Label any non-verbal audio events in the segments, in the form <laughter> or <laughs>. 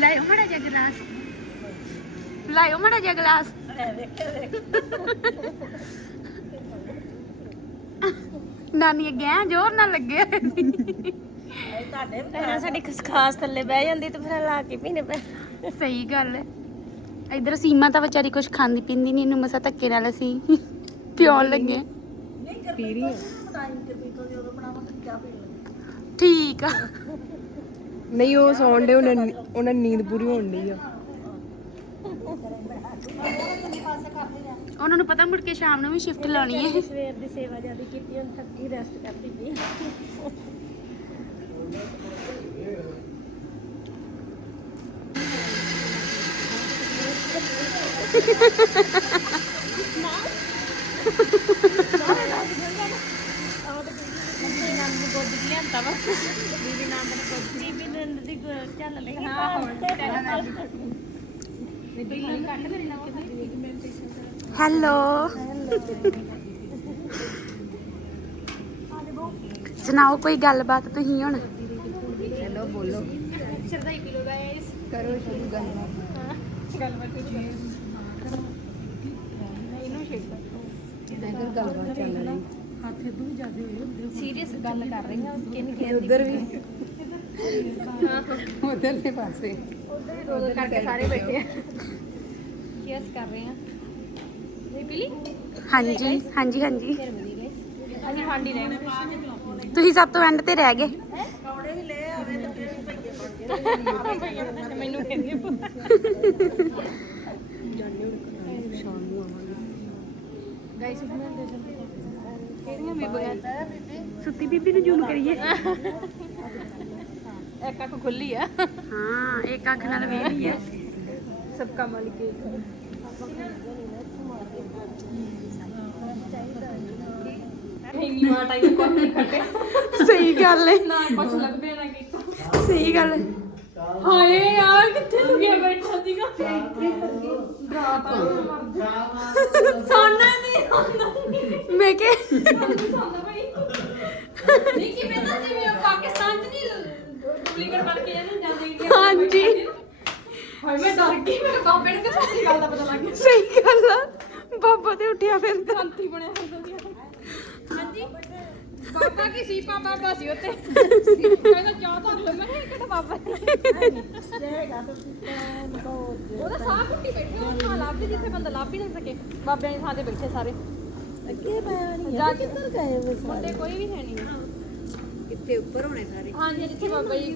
ਲਾਇਓ ਮੜਾ ਜਿਹਾ ਗਲਾਸ। ਲਾਇਓ ਮੜਾ ਜਿਹਾ ਗਲਾਸ। ਨਾਨੀ ਗਹਿ ਜ਼ੋਰ ਨਾਲ ਲੱਗੇ ਹੋਏ ਸੀ। ਪਹਿਲਾਂ ਸਾਡੀ ਖਸਖਾਸ ਥੱਲੇ ਬਹਿ ਜਾਂਦੀ ਤੇ ਫਿਰ ਲਾ ਕੇ ਪੀਣੇ ਪੈ ਸਹੀ ਗੱਲ ਹੈ ਇਧਰ ਸੀਮਾ ਤਾਂ ਵਿਚਾਰੀ ਕੁਝ ਖਾਂਦੀ ਪੀਂਦੀ ਨਹੀਂ ਇਹਨੂੰ ਮਸਾ ਧੱਕੇ ਨਾਲ ਅਸੀਂ ਪਿਉਣ ਲੱਗੇ। ਠੀਕ ਆ। ਨਹੀਂ ਉਹ ਸੌਣ ਦੇ ਉਹਨਾਂ ਨੀਂਦ ਪੂਰੀ ਹੋਣ ਡਈ ਆ। ਉਹਨਾਂ ਨੂੰ ਪਤਾ ਮੁੜ ਕੇ ਸ਼ਾਮ ਨੂੰ ਵੀ ਸ਼ਿਫਟ ਲਾਉਣੀ ਹੈ। ਸਵੇਰ ਦੀ ਸੇਵਾ ਜ਼ਿਆਦਾ ਕੀਤੀ ਹੁਣ ਥੱਕੀ ਰੈਸਟ ਕਰਦੀ ਪਈ ਬੀਬੀ ਨੰਦ ਦੀ ਗੁ- ਚੱਲ ਲਈ ਹਾਂ ਹੁਣ ਹੈਲੋ। ਸੁਣਾਓ ਕੋਈ ਗੱਲਬਾਤ ਤੁਸੀਂ ਹੁਣ? ਹੈਲੋ ਬੋਲੋ। ਸ਼ਰਦਾਈ ਪੀ ਲੋ ਗਾਇਸ ਕਰੋ ਸ਼ੁਰੂ ਗੱਲਬਾਤ ਇਹਨੂੰ ਸ਼ੇਕ ਇਧਰ ਗੱਲਬਾਤ ਚੱਲ ਰਹੀ। ਸੀਰੀਅਸ ਗੱਲ ਕਰ ਰਹੀ ਹਾਂ ਸਕਿਨ ਫਿਰ ਉਧਰ ਵੀ। ਉਧਰਲੇ ਪਾਸੇ। ਦੋ ਦੋ ਕਰਕੇ ਸਾਰੇ ਬੈਠੇ ਆ। ਕੇਸ ਕਰ ਰਹੇ ਆ ਨਹੀਂ ਪੀਲੀ? ਹਾਂਜੀ ਹਾਂਜੀ ਹਾਂਜੀ। ਅਸੀਂ ਹਾਂਡੀ ਲੈਣਾ। ਤੁਸੀਂ ਸਭ ਤੋਂ ਐਂਡ ਤੇ ਰਹਿ ਗਏ। ਮੈਨੂੰ ਕਹਿੰਦੀ ਗਾਇਸ ਕਿਹੜੀਆਂ ਬੀਬੀਆਂ ਸੁੱਤੀ ਬੀਬੀ ਨੂੰ ਜ਼ੂਮ ਕਰੀਏ ਇੱਕ ਅੱਖ ਖੁੱਲੀ ਆ ਹਾਂ ਇੱਕ ਅੱਖ ਨਾਲ ਵੇਖੀ ਹੈ ਸਭ ਕਾ ਮਾਲਿਕ ਇੱਕ ਇੰਨੀ ਵਾਰ ਟਾਈਮ ਕੋਈ ਨਹੀਂ ਖੱਟੇ ਸਹੀ ਗੱਲ ਹੈ ਨਾ ਕੁਛ ਲੱਭੇ ਨਾ ਕੀਤਾ ਸਹੀ ਗੱਲ ਹੈ ਹਾਏ ਯਾਰ ਕਿੱਥੇ ਲੁਕਿਆ ਬੈਠਾ ਸੀਗਾ ਸੋਨਾ ਨਹੀਂ ਸੋਨਾ ਮੈਂ ਕਿ ਸੋਨਾ ਭਾਈ ਨਹੀਂ ਕਿਵੇਂ ਤਾਂ ਜਿਵੇਂ ਉਹ ਪਾਕਿਸਤਾਨ ਚ ਨਹੀਂ ਡੁਪਲੀਕੇਟ ਬਣ ਕੇ ਜਾਂਦੇ ਜਾਂਦੇ ਇੰਡੀਆ ਹਾਂਜੀ। ਹਾਏ ਮੈਂ ਡਰ ਗਈ ਮੇਰੇ ਬਾਬੇ ਨੂੰ ਕਿੱਥੋਂ ਦੀ ਗੱਲ ਦਾ ਪਤਾ ਲੱਗ ਗਿਆ। ਸਹੀ ਗੱਲ ਆ। ਬਾਬਾ ਤੇ ਉੱਠਿਆ ਫਿਰਦਾ। ਸ਼ਾਂਤੀ ਬਣਿਆ ਹੁੰਦਾ ਸੀ। ਬਾਬਾ ਕੀ ਸੀ? ਪਾ ਬਾਬਾ ਸੀ ਉੱਤੇ ਕਹਿੰਦਾ ਚਾਹ ਧਰ ਲੈ ਮੈਂ ਕਿਹਾ ਇਹ ਕਿਹੜਾ ਬਾਬਾ ਉਹਦਾ ਸਾਹ ਘੁੱਟੀ ਬੈਠੇ। ਉਹ ਥਾਂ ਲੱਭਦੀ ਜਿੱਥੇ ਬੰਦਾ ਲੱਭ ਹੀ ਨਾ ਸਕੇ। ਬਾਬਿਆਂ ਦੀ ਥਾਂ ਤੇ ਬੈਠੇ ਸਾਰੇ। ਅੱਗੇ ਮੈਂ ਜਾ ਕਿੱਧਰ ਗਏ ਮੁੰਡੇ ਕੋਈ ਵੀ ਹੈ ਨਹੀਂ। ਕਿੱਥੇ? ਉੱਪਰ ਹੋਣੇ ਸਾਰੇ। ਹਾਂਜੀ ਜਿੱਥੇ ਬਾਬਾ ਜੀ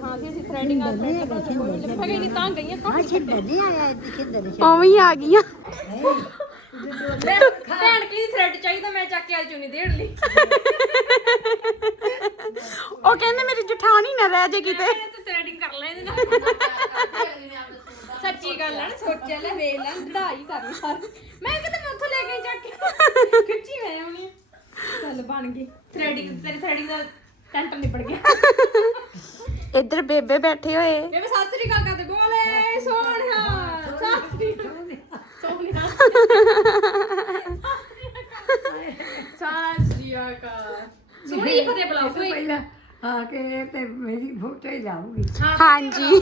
ਥਾਂ ਸੀ ਅਸੀਂ ਥ੍ਰੈਡਿੰਗ ਆ ਕੋਈ ਲੱਭਾ ਨਹੀਂ ਤਾਂ ਗਈਆਂ ਕੌਣ ਨਹੀਂ ਆਇਆ ਇੱਥੇ ਕਿੱਧਰ ਉਵੇਂ ਹੀ ਆ ਗਈਆਂ। ਭੈਣ ਕੀ ਥ੍ਰੈਡ ਚਾਹੀਦਾ? ਮੈਂ ਚੱਕ ਕੇ ਆ ਚੁੰਨੀ ਦੇੜ ਲਈ। ਉਹ ਕਹਿੰਦੇ ਮੇਰੀ ਜਠਾਣੀ ਨਾ ਰਹਿ ਜੇ ਕਿਤੇ। ਮੈਂ ਤੇ ਥ੍ਰੈਡਿੰਗ ਕਰ ਲੈ ਇਹਦੇ ਨਾਲ। ਸੱਚੀ ਗੱਲ ਹੈ ਨਾ ਸੋਚਿਆ ਲੈ ਵੇਖ ਲੈ ਵਧਾਈ ਕਰ ਲਈ ਸਾਰੀ। ਮੈਂ ਕਿਤੇ ਮੈਂ ਉੱਥੋਂ ਲੈ ਕੇ ਚੱਕ ਕੇ। ਖਿੱਚੀ ਮੈਂ ਆਉਣੀ ਚੱਲ ਬਣ ਗਈ। ਥ੍ਰੈਡਿੰਗ ਤੇਰੀ ਥ੍ਰੈਡਿੰਗ ਦਾ ਟੈਂਟ ਨਿਪੜ ਗਿਆ। ਇੱਧਰ ਬੇਬੇ ਬੈਠੇ ਹੋਏ। ਬੇਬੇ ਸਤਿ ਸ੍ਰੀ ਅਕਾਲ ਕਰਦੇ। ਬੋਲੇ ਸੋਹਣਿਆ। ਸਤਿ ਸ੍ਰੀ ਅਕਾਲ ਸੋਹਣਿਆ ਸਤਿ ਸ੍ਰੀ ਅਕਾਲ ਸੋਹਣੀ ਜਿਹੀ ਫਤਿਹ ਬੁਲਾਓ ਕੋਈ ਪਹਿਲਾਂ ਆ ਕੇ ਤੇ ਮੇਰੀ ਫੋਟੋ ਹੀ ਲਾਉਂਗੀ ਹਾਂਜੀ।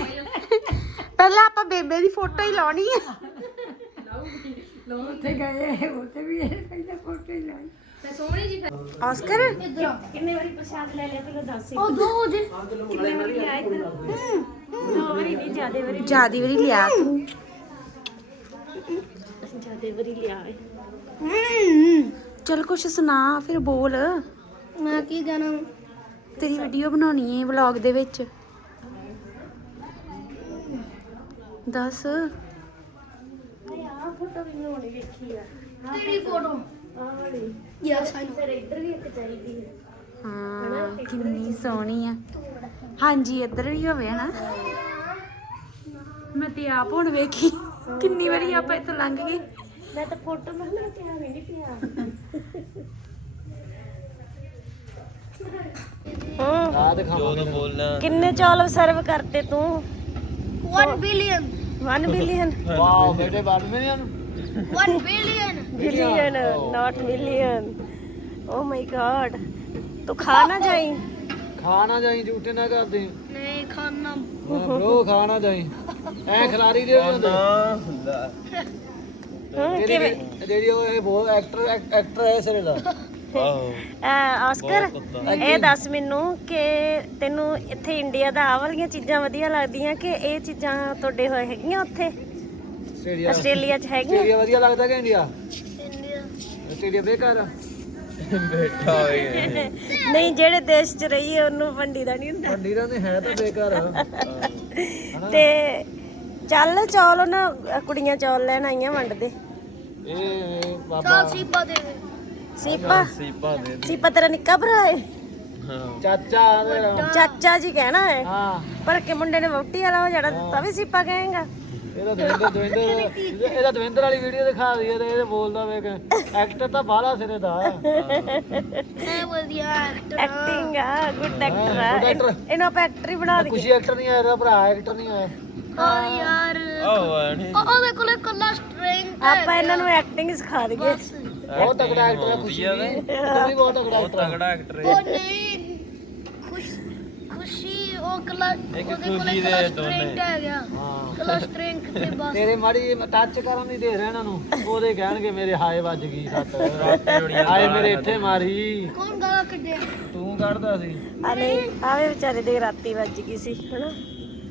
ਪਹਿਲਾਂ ਆਪਾਂ ਬੇਬੇ ਦੀ ਫੋਟੋ ਹੀ ਲਾਉਣੀ ਹੈ ਉੱਥੇ ਗਏ ਉੱਥੇ ਵੀ ਇਹ ਪਹਿਲਾਂ ਫੋਟੋ ਹੀ। ਲਾਈ ਤੇ ਸੋਹਣੀ ਜੀ ਆਸਕਰ ਕਿੰਨੇ ਵਾਰੀ ਪ੍ਰਸ਼ਾਦ ਲੈ ਲਿਆ ਤੈਨੂੰ ਦੱਸ ਉਹ ਦੋ ਜੇ ਕਿੰਨੇ ਵਾਰੀ ਲਿਆ ਇੱਧਰ ਦੋ ਵਾਰੀ ਨਹੀਂ ਜਿਆਦੇ ਵਾਰੀ। ਜਿਆਦੀ ਵਾਰੀ ਲਿਆ। ਤੂੰ ਜਿਆਦੇ ਵਾਰੀ ਲਿਆ ਹੈ ਚਲ ਕੁਛ ਸੁਣਾ ਫਿਰ ਬੋਲ। ਮੈਂ ਕੀ ਗਾਣਾ ਤੇਰੀ ਵੀਡੀਓ ਬਣਾਉਣੀ ਹੈ ਵਲੌਗ ਦੇ ਵਿੱਚ। ਦੱਸ। ਆ ਫੋਟੋ ਵੀ ਬਣਾਉਣੀ ਵੇਖੀ ਆ ਕਿਹੜੀ ਫੋਟੋ ਆਹ ਵਾਲੀ ਯੈਸ ਆਈ ਫਿਰ ਇੱਧਰ ਵੀ ਇੱਕ ਚਾਹੀਦੀ ਹੈ ਹਾਂ ਕਿੰਨੀ ਸੋਹਣੀ ਆ। ਹਾਂਜੀ ਇੱਧਰ ਵੀ ਹੋਵੇ ਨਾ ਮੈਂ ਤੇ ਆਪ ਹੁਣ ਵੇਖੀ। ਕਿੰਨੀ ਵਾਰੀ ਆਪਾਂ ਇੱਥੋਂ ਲੰਘ ਗਏ। ਮੈਂ ਤਾਂ ਫੋਟੋ ਮੈਂ ਮੇਰਾ ਪਿਆਰ ਨਹੀਂ ਪਿਆ। ਆ ਦਿਖਾਵਾਂ ਜੋ ਬੋਲਣਾ। ਕਿੰਨੇ ਚਾਵਲ ਸਰਵ ਕਰਤੇ ਤੂੰ? 1 ਬਿਲੀਅਨ 1 ਬਿਲੀਅਨ ਵਾਓ ਬੇਟੇ 1 billion 1 billion billion not million oh my god ਤੂੰ ਖਾ ਨਾ ਜਾਈ। ਖਾ ਨਾ ਜਾਈ ਝੂਠੇ ਨਾ ਕਰਦੇ। ਨਹੀਂ ਖਾਣਾ ਬ్రో ਖਾ ਨਾ ਜਾਈ। ਐ ਖਿਲਾਰੀ ਦੇ ਹੁੰਦੇ ਹੁੰਦਾ। ਜਿਹੜੀ ਜਿਹੜੀ ਉਹ ਇਹ ਬਹੁਤ ਐਕਟਰ ਐਕਟਰ ਹੈ ਸਿਰੇ ਦਾ। ਆਸਕਰ ਇਹ ਦੱਸ ਮੈਨੂੰ ਕਿ ਤੈਨੂੰ ਇੱਥੇ ਇੰਡੀਆ ਦਾ ਆਹ ਵਾਲੀਆਂ ਚੀਜ਼ਾਂ ਵਧੀਆ ਲੱਗਦੀਆਂ ਕਿ ਇਹ ਚੀਜ਼ਾਂ ਤੁਹਾਡੇ ਹੋਏ ਹੈਗੀਆਂ ਉੱਥੇ? ਆਸਟ੍ਰੇਲੀਆ। ਆਸਟ੍ਰੇਲੀਆ 'ਚ ਹੈਗੀਆਂ? ਆਸਟ੍ਰੇਲੀਆ ਵਧੀਆ ਲੱਗਦਾ ਕਿ ਇੰਡੀਆ ਇੰਡੀਆ ਆਸਟ੍ਰੇਲੀਆ ਬੇਕਾਰ ਆ। ਨਹੀਂ ਜਿਹੜੇ ਦੇਸ਼ 'ਚ ਰਹੀਏ ਉਹਨੂੰ ਵੰਡੀ ਦਾ ਨਹੀਂ ਹੁੰਦਾ। ਮੰਡੀਰਾਂ ਦੇ ਹੈ ਤਾਂ ਬੇਕਾਰ ਆ। ਤੇ ਚੱਲ ਚੌਲ ਉਹਨਾਂ ਕੁੜੀਆਂ ਚੌਲ ਲੈਣ ਆਈਆਂ ਵੰਡਦੇ ਇਹ ਬਾਬਾ। ਚਾਲ ਸੀਪਾ ਦੇ ਦੇ। ਸੀਪਾ? ਸੀਪਾ ਤੇਰਾ ਨਿੱਕਾ ਭਰਾ ਹੈ। ਚਾਚਾ ਮੇਰਾ। ਚਾਚਾ ਜੀ ਕਹਿਣਾ ਹੈ ਹਾਂ। ਪਰ ਕਿ ਮੁੰਡੇ ਨੇ ਵਹੁਟੀ ਵਾਲਾ ਹੋ ਜਾਣਾ ਤਾਂ ਵੀ ਸੀਪਾ ਕਹੇਗਾ। ਇਹਦਾ ਦਵਿੰਦਰ ਦਵਿੰਦਰ ਇਹਦਾ ਦਵਿੰਦਰ ਵਾਲੀ ਵੀਡੀਓ ਦਿਖਾ ਦਈਏ ਤੇ ਇਹ ਬੋਲਦਾ ਵੇ ਐਕਟਰ ਤਾਂ ਬਾਹਲਾ ਸਿਰੇ ਦਾ ਮੈਂ ਵਧੀਆ ਐਕਟਰ ਐਕਟਿੰਗ ਆ। ਗੁੱਡ ਐਕਟਰ ਆ। good actor। ਇਹਨੂੰ ਆਪਾਂ ਐਕਟਰ ਹੀ ਬਣਾ ਦਈਏ। ਖੁਸ਼ੀ ਐਕਟਰ ਨਹੀਂ ਆਇਆ ਇਹਦਾ ਭਰਾ ਐਕਟਰ ਨਹੀਂ ਆਇਆ। ਹਾਂ ਯਾਰ। ਉਹ ਉਹਦੇ ਕੋਲੇ ਕੱਲਾ ਸਟ੍ਰਿੰਗ ਆਪਾਂ ਇਹਨਾਂ ਨੂੰ ਐਕਟਿੰਗ ਹੀ ਸਿਖਾ ਦਈਏ। ਬਹੁਤ ਤਕੜਾ ਐਕਟਰ ਹੈ ਖੁਸ਼ੀ ਵੀ। ਉਹ ਵੀ ਬਹੁਤ ਤਕੜਾ ਐਕਟਰ ਹੈ ਉਹ ਨਹੀਂ ਖੁਸ਼ ਖੁਸ਼ੀ ਉਹ ਕੱਲਾ ਉਹਦੇ ਕੋਲੇ ਕੱਲਾ ਸਟ੍ਰਿੰਗ ਹੈ ਗਿਆ ਹਾਂ। ਕੱਲਾ ਸਟ੍ਰਿੰਗ ਤੇ ਬਸ। ਤੇਰੇ ਮਾੜੀ ਟੱਚ ਕਰਨ ਨਹੀਂ ਦੇ ਰਿਹਾ ਇਹਨਾਂ ਨੂੰ। ਉਹਦੇ ਕਹਿਣਗੇ ਮੇਰੇ ਹਾਏ ਵੱਜ ਗਈ ਹਾਏ ਮੇਰੇ ਇੱਥੇ ਮਾਰੀ। ਕੌਣ ਗਾਲਾ ਕੱਢਿਆ ਤੂੰ ਕੱਢਦਾ ਸੀ। ਆ ਨਹੀਂ ਆਵੇ ਵਿਚਾਰੇ ਦੇ ਰਾਤੀ ਵੱਜ ਗਈ ਸੀ ਹਨਾ?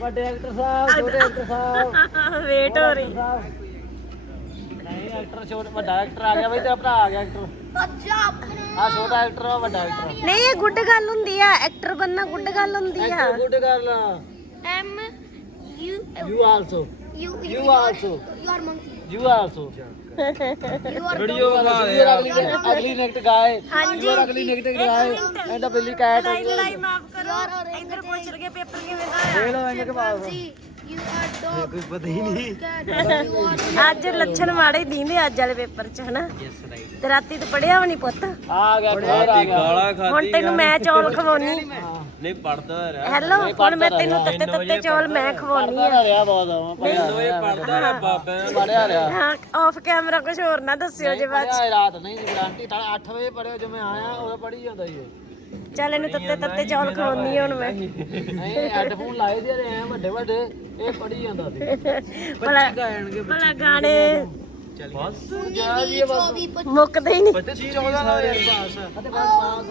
ਵੱਡੇ ਐਕਟਰ ਸਾਹਿਬ ਛੋਟੇ ਐਕਟਰ ਸਾਹਿਬ ਵੇਟ ਹੋ ਰਹੀ। ਨਹੀਂ ਐਕਟਰ ਛੋਟਾ ਵੱਡਾ ਐਕਟਰ ਆ ਗਿਆ ਬਈ ਤੇਰਾ ਭਰਾ ਆ ਗਿਆ ਐਕਟਰ ਆ ਛੋਟਾ ਐਕਟਰ ਆ ਵੱਡਾ ਐਕਟਰ ਨਹੀਂ ਇਹ ਗੁੱਡ ਗੱਲ ਹੁੰਦੀ ਆ। ਐਕਟਰ ਬੰਨਾ ਗੁੱਡ ਗੱਲ ਹੁੰਦੀ ਆ। ਗੁੱਡ ਗੱਲ am you also you also you are monkey you also video ਬਣਾ ਦੇ ਯਾਰ। ਅਗਲੀ ਨਿਕਟ ਗਾਏ। ਹਾਂਜੀ। ਅਗਲੀ ਨਿਕਟ ਗਾਏ। ਐਂਡ ਬਿੱਲੀ ਕੈਟ ਲੜਾਈ ਮਾਫ ਕਰੋ। ਇੰਦਰ ਪੁੱਛ ਲਗੇ ਪੇਪਰ ਕਿਵੇਂ ਦਾ ਆਇਆ ਦੇ ਲੋ ਐਂਡ ਕੇ ਪਾਸ ਕੋਈ ਪਤਾ ਹੀ ਨਹੀਂ। ਆਰ <laughs> ਅੱਜ ਲੱਛਣ ਮਾੜੇ ਦੀਂਦੇ ਅੱਜ ਵਾਲੇ ਪੇਪਰ ਚ ਹਨਾ? ਤੇ ਰਾਤੀ ਤੂੰ ਪੜਿਆ ਵੀ ਨਹੀਂ ਪੁੱਤ? ਆ ਗਿਆ ਹੋਰ ਆ ਗਿਆ ਹੁਣ ਤੈਨੂੰ ਮੈਂ ਚੌਲ ਖਵਾਉਣੀ। ਨਹੀਂ ਪੜਦਾ ਰਿਹਾ। ਹੈਲੋ ਹੁਣ ਮੈਂ ਤੈਨੂੰ ਤੱਤੇ ਤੱਤੇ ਚੌਲ ਮੈਂ ਖਵਾਉਣੀ ਪੜਦਾ ਰਿਹਾ ਬਹੁਤ ਦੋਏ ਪੜਦਾ ਰਿਹਾ। ਬਾਬੇ। ਪੜਿਆ ਰਿਹਾ। ਹਾਂ ਆਫ ਕੈਮਰਾ ਕੁਝ ਹੋਰ ਨਾ ਦੱਸਿਓ ਜੇ ਬਾਅਦ ਪੜਿਆ ਰਾਤ ਨਹੀਂ ਗਾਰੰਟੀ ਤਾਂ 8 ਵਜੇ ਪੜਿਆ ਜਦੋਂ ਮੈਂ ਆਇਆ ਉਦੋਂ ਪੜੀ ਜਾਂਦਾ ਸੀ ਇਹ। ਚੱਲ ਇਹਨੂੰ ਤੱਤੇ ਤੱਤੇ ਚੌਲ ਖਵਾਉਣੀ ਹੁਣ ਮੈਂ ਨਹੀਂ ਹੈੱਡਫੋਨ ਲਾਏ ਦੇ ਰਹੇ ਆ ਵੱਡੇ ਵੱਡੇ ਇਹ ਪੜੀ ਜਾਂਦਾ ਸੀ ਭਲਾ ਭਲਾ ਗਾਣੇ ਜਾ ਜੀ ਇਹ ਬਸ ਮੁੱਕਦੇ ਹੀ ਨਹੀਂ 25 14 ਯਾਰ ਬਸ ਅਤੇ ਬਸ ਪਾਸ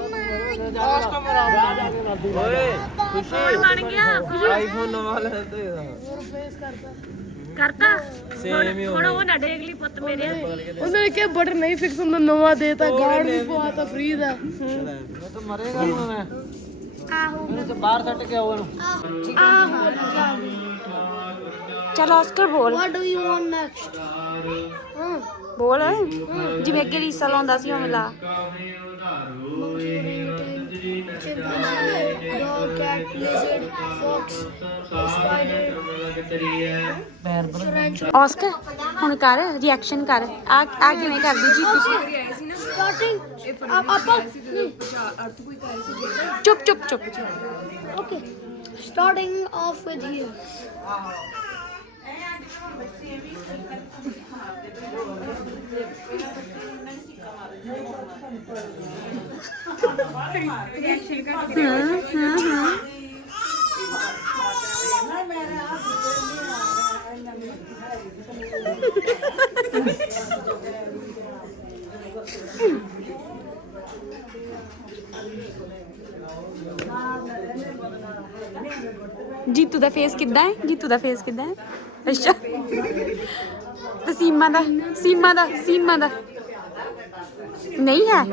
ਕਸਟਮਰ ਆ ਜਾ ਕੇ ਮਰਦੀ ਓਏ ਹੁਣ ਬਣ ਗਿਆ ਆਈਫੋਨ ਨਵਾਂ ਲੈ ਤੇ ਕਰਤਾ? ਹੁਣ ਹੁਣ ਉਹ ਨਾ ਡੇਗਲੀ ਪੁੱਤ ਮੇਰੇ। ਉਹਨਾਂ ਨੇ ਕਿਹਾ ਬਟਨ ਨਹੀਂ ਫਿਕਸ ਹੁੰਦਾ ਨਵਾਂ ਦੇਤਾ ਗਾਰਡ ਵੀ ਪਵਾਤਾ ਫ੍ਰੀ ਦਾ। ਮੈਂ ਤਾਂ ਮਰੇਗਾ ਹੁਣ ਮੈਂ। ਆਹੋ। ਮੈਨੂੰ ਤਾਂ ਬਾਹਰ ਸੱਟ ਕੇ ਆਉਣ ਚਲ ਆਸਕਰ ਬੋਲ। What do you want next ਹਾਂ। ਬੋਲ। ਜਿਵੇਂ ਅੱਗੇ ਰੀਸਾ ਲਾਉਂਦਾ ਸੀ ਉਵੇਂ ਲਾ। dog, cat, lizard, fox, spider, tarantula. Oscar ਹੁਣ ਕਰ ਰਿਐਕਸ਼ਨ ਕਰ ਆ ਆ ਕਿਵੇਂ ਕਰਦੀ ਜੀ ਤੁਸੀਂ Starting, ਆਪਾਂ ਚੁੱਪ ਚੁੱਪ ਚੁੱਪ okay. Starting off with here. Jeetu the face ਕਿੱਦਾਂ ਹੈ ਜੀਤੂ ਦਾ ਫੇਸ ਕਿੱਦਾਂ ਹੈ ਅੱਛਾ ਤੇ ਸੀਮਾ ਦਾ ਸੀਮਾ ਦਾ ਸੀਮਾ ਦਾ ਨਹੀਂ ਹੈ?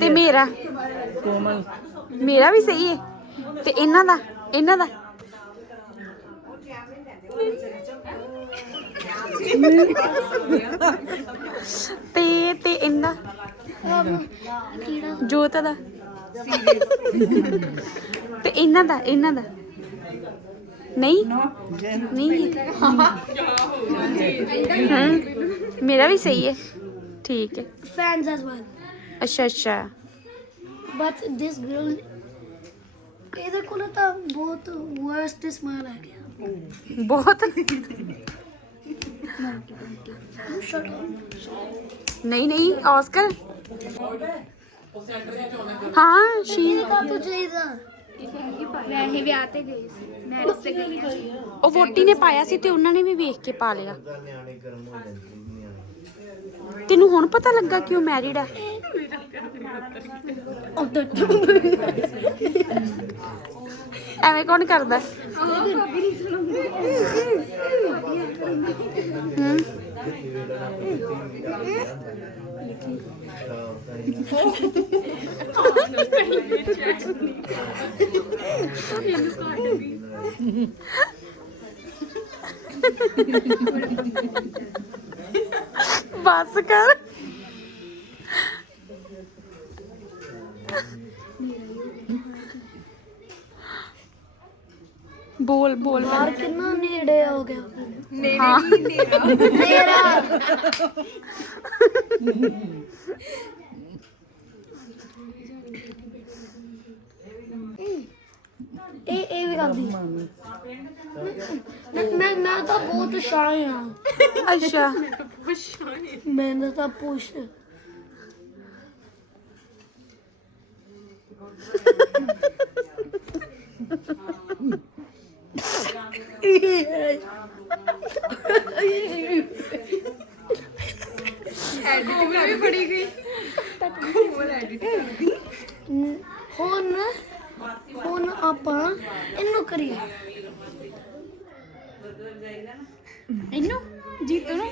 ਤੇ ਮੇਰਾ? ਕੋਮਲ। ਮੇਰਾ ਵੀ ਸਹੀ ਹੈ। ਤੇ ਇਹਨਾਂ ਦਾ? ਇਹਨਾਂ ਦਾ? ਤੇ ਤੇ ਇਹਨਾਂ? ਜੋਤ ਦਾ? ਤੇ ਇਹਨਾਂ ਦਾ? ਇਹਨਾਂ ਦਾ? ਨਹੀਂ? ਨਹੀਂ ਹਾਂ? <laughs> ਮੇਰਾ ਵੀ ਸਹੀ ਹੈ। ਠੀਕ ਹੈ। Fans as well. ਅੱਛਾ ਅੱਛਾ। But this girl, ਇਹਦੇ ਕੋਲ ਤਾਂ ਬਹੁਤ worst smile ਆ ਗਿਆ। ਬਹੁਤ। Shut up. ਨਹੀਂ ਨਹੀਂ ਆਸਕਰ ਹਾਂ ਸ਼ੀ ਇਹ ਕਾ ਤੂੰ ਚਾਹੀਦਾ। ਵੈਸੇ ਵਿਆਹ ਤੇ ਗਏ ਸੀ। ਮੈਰਿਜ ਤੇ ਗਏ ਸੀ ਉਹ ਵੋਟੀ ਨੇ ਪਾਇਆ ਸੀ ਤੇ ਉਹਨਾਂ ਨੇ ਵੀ ਵੇਖ ਕੇ ਪਾ ਲਿਆ। ਤੈਨੂੰ ਹੁਣ ਪਤਾ ਲੱਗਾ ਕਿ ਉਹ ਮੈਰਿਡ ਆ ਐਵੇਂ ਕੌਣ ਕਰਦਾ ਹਮ? ਬਸ ਕਰ। ਬੋਲ ਬੋਲ ਯਾਰ ਕਿੰਨਾ ਨੇੜੇ ਹੋ ਗਿਆ। ਮੇਰਾ ਇਹ ਇਹ ਵੀ ਕਰਦੀ। ਮੈਂ ਮੈਂ ਮੈਂ ਤਾਂ ਬਹੁਤ ਸ਼ਾਇ ਹਾਂ। ਅੱਛਾ। ਮੈਂ ਤਾਂ ਪੁੱਛ। ਹੁਣ ਹੁਣ ਆਪਾਂ ਇਹਨੂੰ ਕਰੀਏ। ਇਹਨੂੰ? ਜੀਤੂ ਨੂੰ?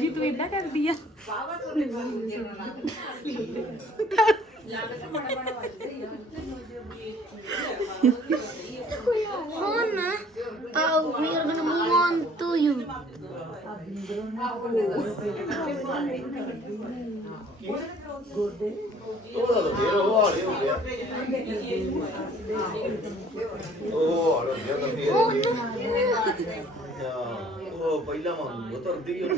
ਜੀਤੂ ਇਦਾਂ ਕਰਦੀ ਆ। <laughs> ਹੁਣ uh, we are gonna move on to you ਹੁਣ ਉਹ ਪਹਿਲਾਂ ਵਾਂਗੂ ਉਹ ਤੁਰਦੀ ਉਹ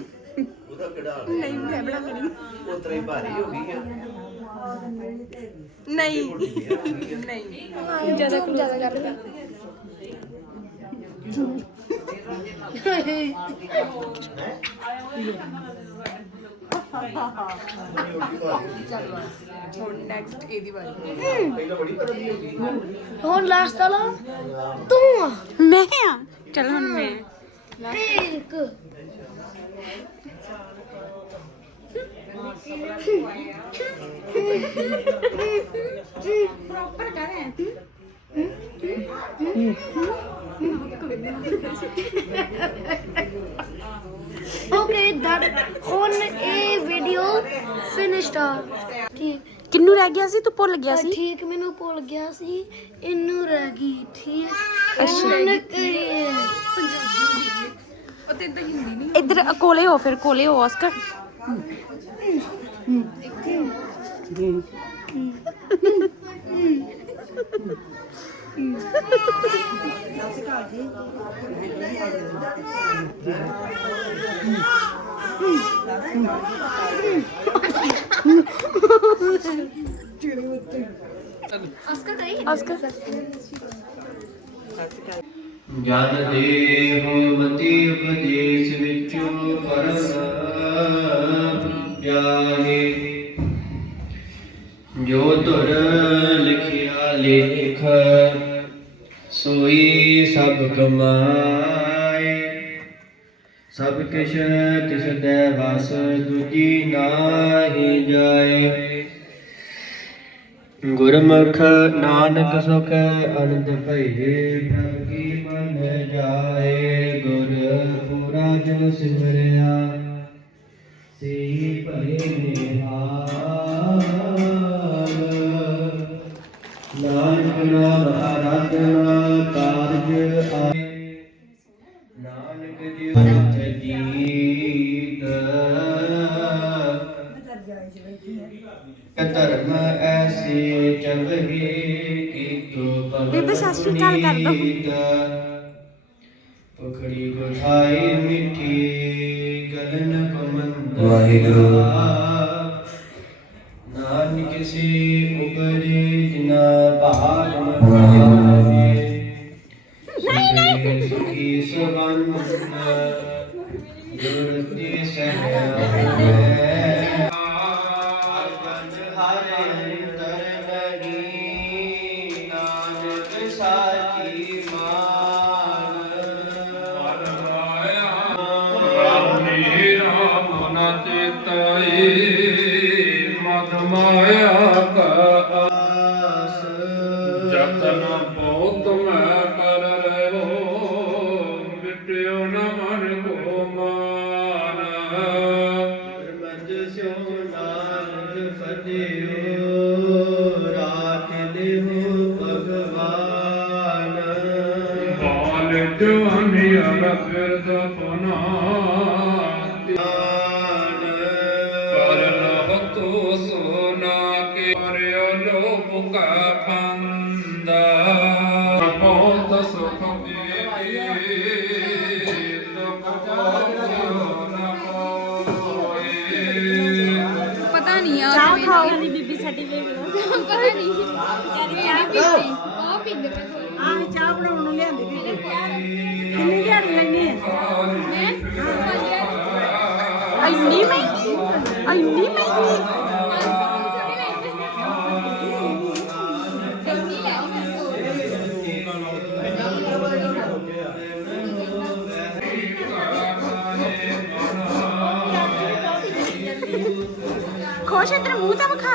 ਉਹਦਾ ਕਿਹੜਾ ਨਹੀਂ ਮੈਂ ਬੜਾ ਉਹ ਤਰੇ ਭਾਰੀ ਹੋ ਗਈ ਆ ਪਹਿਲਾਂ ਬੜੀ ਕਰਦੀ ਹੋ ਗਈ ਹੁਣ ਲਾਸਟ ਵਾਲਾ? ਤੂੰ ਆ। ਮੈਂ ਆ। ਚਲ ਹੁਣ ਮੈਂ। ਇੱਕ ਓਕੇ ਦੈਟ ਹੁਣ ਇਹ ਵੀਡੀਓ ਫਿਨਿਸ਼ਡ ਆ ਠੀਕ ਕਿੰਨੂੰ ਰਹਿ ਗਿਆ ਸੀ? ਤੂੰ ਭੁੱਲ ਗਿਆ ਸੀ? ਠੀਕ ਮੈਨੂੰ ਭੁੱਲ ਗਿਆ ਸੀ ਇਹਨੂੰ ਰਹਿ ਗਈ ਠੀਕ ਹੁਣ ਕਰੀਏ ਇੱਧਰ ਕੋਲੇ ਹੋ ਫਿਰ ਕੋਲੇ ਹੋ ਆਸਕਰ ਆਸਕਰ ਜਨ ਦੇਹੁ ਮਤੀ ਉਪਦੇਸ਼ ਵਿੱਚੋਂ ਪਰਮ ਪਿਆਹੇ ਜੋ ਧੁਰ ਲਿਖਿਆ ਲੇਖ, ਸੋਈ ਸਭ ਕਮਾਏ। ਸਭ ਕਿਛ ਤਿਸ ਦੇ ਵਸ ਦੂਜੀ ਨਾਹੀ ਜਾਏ। ਗੁਰਮੁਖ ਨਾਨਕ ਸੁਖ ਅਨੰਦ ਭਈਏ ਭਾਗੀ ਮਨ ਜਾਏ। ਗੁਰ ਪੂਰਾ ਜਨ ਸਿਮਰਿਆ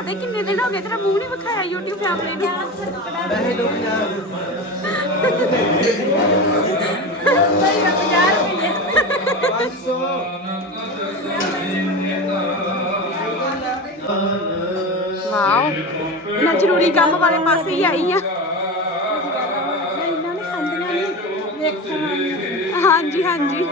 ਦੇ ਕਿੰਨੇ ਦਿਨ ਹੋ ਗਏ ਤੇਰਾ ਮੂੰਹ ਨਹੀਂ ਵਿਖਾਇਆ YouTube ਫੈਮਿਲੀ ਨੂੰ? ਵਾਓ। ਮੈਂ ਜ਼ਰੂਰੀ ਕੰਮ ਵਾਲੇ ਪਾਸੇ ਹੀ ਆਈ ਆ ਹਾਂਜੀ ਹਾਂਜੀ।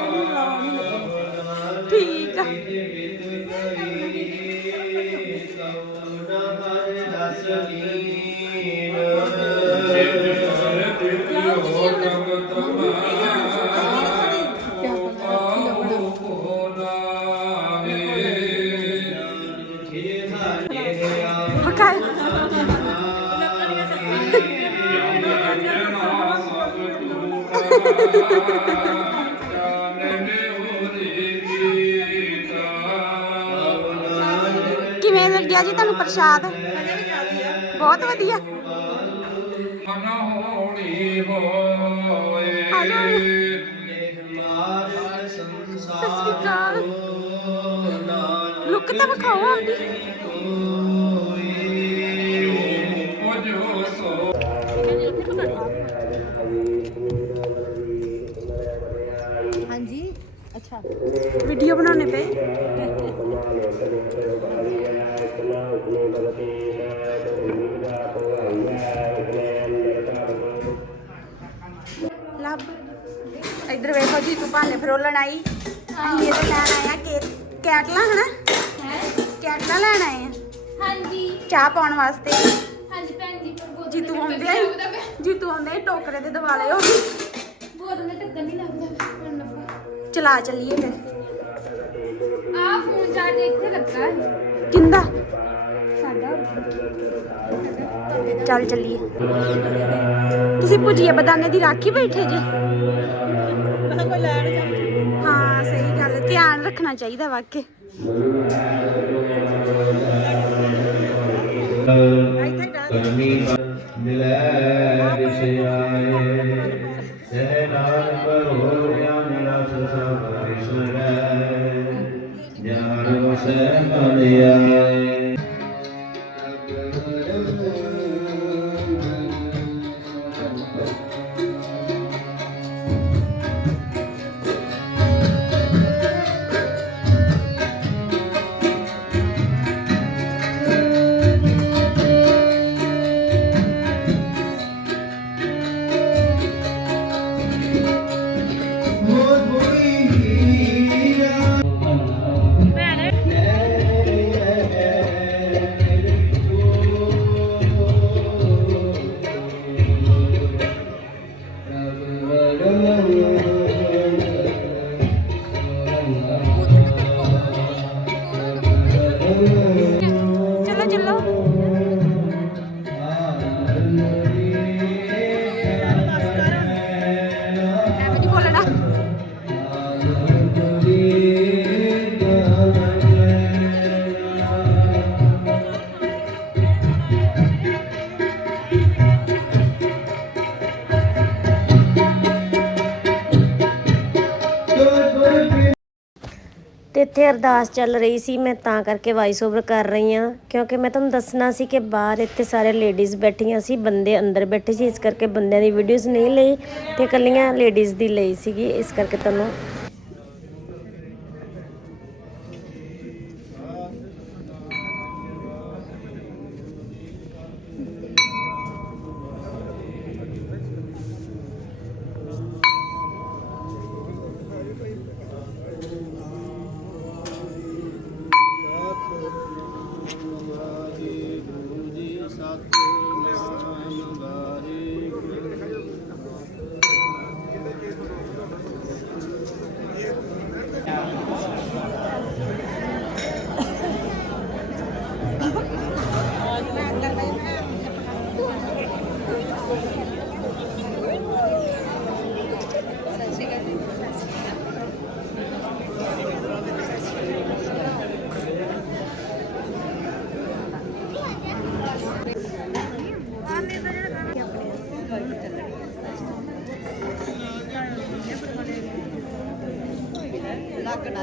ਕਿਵੇਂ ਲੱਗਿਆ ਜੀ ਤੁਹਾਨੂੰ ਪ੍ਰਸ਼ਾਦ? ਬਹੁਤ ਵਧੀਆ। ਮਨ ਹੋਣੀ ਹੋਏ ਆ ਜਾਓ। ਮਾਰ ਸਤਿ ਸੰਸਾਰ ਸ਼੍ਰੀ ਅਕਾਲ। ਨਾਨਕ ਲੁੱਕ ਤਾਂ ਵਿਖਾਓ ਆਪਦੀ ਵੀਡੀਓ ਬਣਾਉਣੇ ਪਏ। ਲੱਭ ਇੱਧਰ ਵੇਖੋ ਜੀ ਤੂੰ ਭਾਲੇ ਫਰੋਲਣ ਆਈ। ਅਸੀਂ ਇਹਦੇ ਲੈਣ ਆਇਆ ਕੈਟਲਾ ਹਨਾ? ਕੈਟਲਾ ਲੈਣ ਆਏ ਆ। ਹਾਂਜੀ। ਚਾਹ ਪਾਉਣ ਵਾਸਤੇ। ਹਾਂਜੀ ਭੈਣ ਜੀ ਪਰ ਬੋਤਲ ਜੀਤੂ ਦਾ ਆਉਂਦੇ ਆ। ਜੀਤੂ ਆਉਂਦੇ ਟੋਕਰੇ ਦੇ ਦਿਵਾਲੇ ਹੋ। ਬੋਤਲ ਦਾ ਢੱਕਣ ਨਹੀਂ ਲੱਗਦਾ ਚਲਾ ਚੱਲੀਏ ਫਿਰ। ਆ ਫੋਨ ਚਾਰਜ ਇੱਥੇ ਲੱਗਾ ਹੈ ਕਿੰਦਾ? ਸਾਡਾ। ਚੱਲ ਚੱਲੀਏ। ਤੁਸੀਂ ਭੁਜੀਆ ਬਦਾਨੇ ਦੀ ਰਾਖੀ ਬੈਠੇ ਜੇ। ਹਾਂ ਸਹੀ ਗੱਲ ਹੈ, ਧਿਆਨ ਰੱਖਣਾ ਚਾਹੀਦਾ ਵਾਕੇ। ਕਰਮੀ ਮਿਲੈ ਇੱਥੇ ਅਰਦਾਸ ਚੱਲ ਰਹੀ ਸੀ, ਮੈਂ ਤਾਂ ਕਰਕੇ ਵਾਇਸ ਓਵਰ ਕਰ ਰਹੀ ਹਾਂ, ਕਿਉਂਕਿ ਮੈਂ ਤੁਹਾਨੂੰ ਦੱਸਣਾ ਸੀ ਕਿ ਬਾਹਰ ਇੱਥੇ ਸਾਰੇ ਲੇਡੀਜ਼ ਬੈਠੀਆਂ ਸੀ, ਬੰਦੇ ਅੰਦਰ ਬੈਠੇ ਸੀ, ਇਸ ਕਰਕੇ ਬੰਦਿਆਂ ਦੀ ਵੀਡੀਓਜ਼ ਨਹੀਂ ਲਈ ਤੇ ਇਕੱਲੀਆਂ ਲੇਡੀਜ਼ ਦੀ ਲਈ ਸੀਗੀ, ਇਸ ਕਰਕੇ ਤੁਹਾਨੂੰ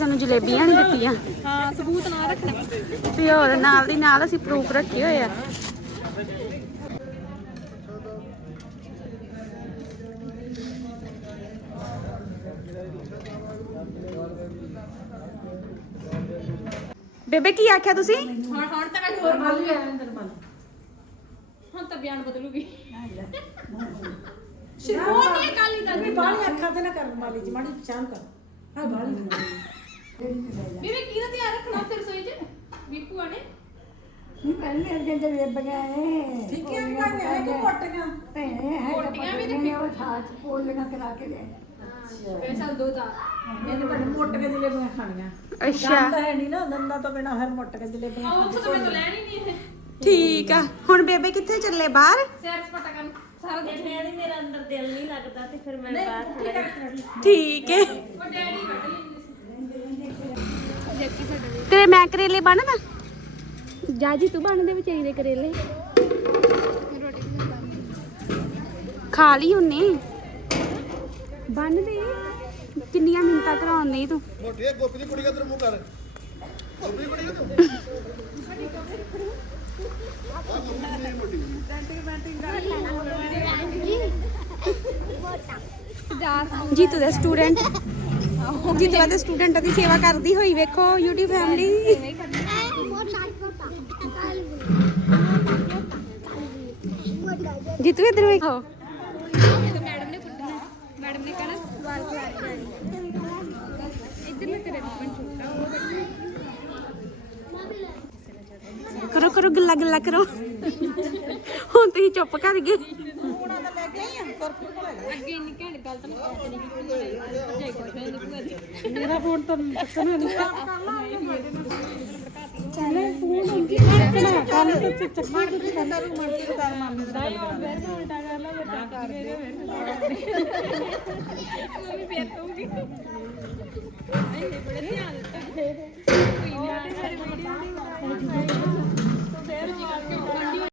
ਸਾਨੂੰ ਜਲੇਬੀਆਂ ਨਹੀਂ ਦਿੱਤੀਆਂ। ਹਾਂ ਸਬੂਤ ਨਾ ਰੱਖਣਾ। ਤੇ ਹੋਰ ਨਾਲ ਦੀ ਨਾਲ ਅਸੀਂ ਪ੍ਰੂਫ ਰੱਖੇ ਹੋਏ ਆ। ਬੇਬੇ ਕੀ ਆਖਿਆ ਤੁਸੀਂ? ਹੁਣ ਹੁਣ ਤਾਂ ਕੁਝ ਹੋਰ ਬੋਲ ਗਿਆ ਹੁਣ ਤਾਂ ਬਿਆਨ ਬਦਲੂਗੀ। ਸ਼ੁਰੂ ਨਹੀਂ ਕਾਲੀ ਦਾ ਵੀ ਬਾਹਲੀ ਅੱਖਾਂ ਤੇ ਨਾ ਕਰ। ਮਾਲੀ ਜੀ ਮਾੜੀ ਪਛਾਣ ਕਰ। ਹਾਂ ਬਾਹਲੀ ਬੀਬੀ ਕੀ ਦਾ ਧਿਆਨ ਰੱਖਣਾ ਫਿਰ ਸੋਈ ਚ? ਵੀਪੂ ਆਣੇ ਪਹਿਲੇ ਅੱਗੇ ਤੇ ਵੇਬ ਗਏ। ਨਿੱਕੀਆਂ ਵੀ ਕਰ ਰਹੇ ਕੋ ਪੋਟੀਆਂ ਭੈਣੇ ਹੈ ਕੋਟੀਆਂ ਵੀ ਨੇ ਉਹ ਸਾਥ ਪੋਲੀਆਂ ਕਰਾ ਕੇ ਲੈ ਸਪੈਸ਼ਲ ਦੋ ਦਾ ਇਹਨੇ ਬੜੇ ਮੋਟ ਕੇ ਜਲੇਬੀਆਂ ਖਾਣੀਆਂ। ਅੱਛਾ। ਤਾਂ ਹੈ ਨਹੀਂ ਨਾ ਦੰਦਾਂ ਤੋਂ ਬਿਨਾ ਫਿਰ ਮੋਟ ਕੇ ਜਲੇਬੀਆਂ ਉੱਥੋਂ ਤਾਂ ਮੈਨੂੰ ਲੈਣੀ ਨਹੀਂ ਇਹ। ਠੀਕ ਆ। ਹੁਣ ਬੇਬੇ ਕਿੱਥੇ ਚੱਲੇ ਬਾਹਰ? ਸੈਰ ਸਪਾਟਾ ਕਰਨ। ਸਾਰਾ ਦਿਨ ਮੈਂ ਨਹੀਂ ਮੇਰਾ ਅੰਦਰ ਦਿਲ ਨਹੀਂ ਲੱਗਦਾ ਤੇ ਫਿਰ ਮੈਂ ਬਾਹਰ ਠੀਕ ਹੈ। ਉਹ ਡੈਡੀ ਤੇਰੇ ਮੈਂ ਕਰੇਲੇ ਬਣਨਾ ਜਾਜੀ ਤੂੰ ਬਣ ਦੇ ਵਿਚਾਰੀ ਦੇ ਕਰੇਲੇ। ਖਾ ਲਈ ਉਹਨੇ ਬਣ ਦੇ ਕਿੰਨੀਆਂ ਮਿੰਟਾਂ ਕਰਾਉਂਦੀ ਤੂੰ? ਮੋਟੀ ਗੋਪੀ ਦੀ ਕੁੜੀ ਕਦਰ ਮੂੰਹ ਕਰ। ਗੋਪੀ ਦੀ ਕੁੜੀ ਤੂੰ ਜੀਤੂ ਦਾ ਸਟੂਡੈਂਟ। ਜੀਤੂ ਦਾ ਸਟੂਡੈਂਟਾਂ ਦੀ ਸੇਵਾ ਕਰਦੀ ਹੋਈ ਵੇਖੋ YouTube ਫੈਮਿਲੀ ਜੀਤੂ ਇਧਰ ਵੇਖੋ। ਮੈਡਮ ਨੇ ਕੁੱਟਣਾ ਮੈਡਮ ਨੇ ਕਹਿਣਾ ਵਾਲ ਖਲਾ ਇੱਧਰ ਮੈਂ ਤੇਰਾ ਰਿਬਨ ਛੋਟਾ ਉਹ ਕਰੋ ਕਰੋ ਗੱਲਾਂ ਗੱਲਾਂ ਕਰੋ। ਹੁਣ ਤੁਸੀਂ ਚੁੱਪ ਕਰ ਗਏ। ਅੱਗੇ ਇੰਨੀ ਘੈਂਟ ਗੱਲ ਤਾਂ ਮੈਂ ਕਰ ਨਹੀਂ ਕੀਤੀ ਭਜਾਈ ਕੁਛ ਨਹੀਂ ਨਿਕਲਦੀ ਮੇਰਾ ਫੋਨ ਤਾਂ ਚੱਕਣਾ ਨਹੀਂ ਚੱਲੇ ਫੋਨ ਹੁੰਦੀ ਚੱਕਣਾ ਕੱਲ ਤੇ ਚੱਕਣਾ ਕਿ ਕਹਿੰਦਾ ਰੂ ਮਰ ਕੇ ਤਾਰ ਮਾਮੇ ਦਾ ਨਹੀਂ ਉਹ ਫਿਰ ਮੈਂ ਉਲਟਾ ਕਰ ਲਾ ਬੇਟਾ ਕਰ ਦੇ ਮੰਮੀ ਫੇਰ ਤੂੰਗੀ ਇਹ ਬੜੇ ਧਿਆਨ ਦਿੱਤਾ ਕੋਈ ਨਾ ਮੇਰੇ ਵੀਡੀਓ ਨਹੀਂ ਬਣਾਈ